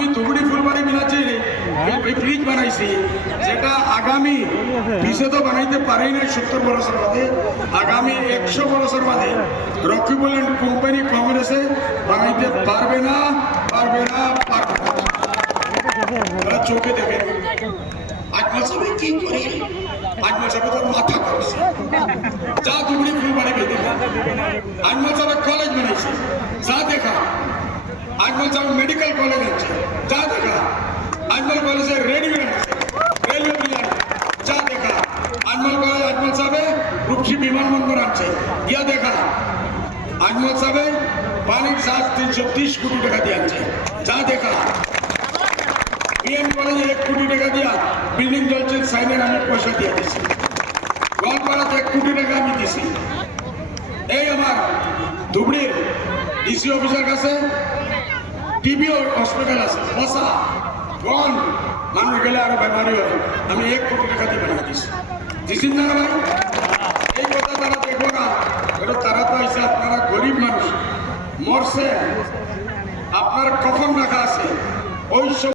আমি ধুবড়ি ফুলবাড়ি মিনাচির ব্রিজ বানাইছি, যেটা আগামী পিছে তো বানাইতে পারেই না 70 বছর বাদে, আগামী 100 বছর বাদে রকিবুল অ্যান্ড কোম্পানি কংগ্রেসে বানাইতে পারবে না, পারবে না, পারবে না। চোখে দেখে আজমল সাহেব কি করে, আজমল সাহেব তোর মাথা করছে, যা ধুবড়ি ফুলবাড়ি দেখা, আজমল সাহেব কলেজ বানাইছে, যা দেখা, আজমল সাহেব মেডিকেল কলেজ আছে, যা দেখা, আজমল কলেজে রেলওয়ে আছে, রেলওয়ে ব্রিজ যা দেখা, আজমল কলেজ আজমল সাহেব রূপসী বিমানবন্দর আছে, গিয়া দেখা, আজমল সাহেব পানির সাজ 330 কোটি টাকা দিয়ে আনছে, যা দেখা, বিএম কলেজে 1 কোটি টাকা দিয়া বিল্ডিং চলছে, সাইনের আমি পয়সা দিয়ে দিছি, গোয়ালপাড়াতে 1 কোটি টাকা আমি দিছি। এই আমার ধুবড়ির ডিসি অফিসের কাছে টিবি হসপিটাল আছে, বসা গন মানুষ গেলে আরো বেমারি হয়, আমি 1 কোটি টাকা দিয়ে বানিয়ে দিছি, দিছেন না ভাই? এই কথা তারা দেখবো না, তারা তো এসে আপনারা গরিব মানুষ মরছে, আপনার কখন রাখা আছে ওই সব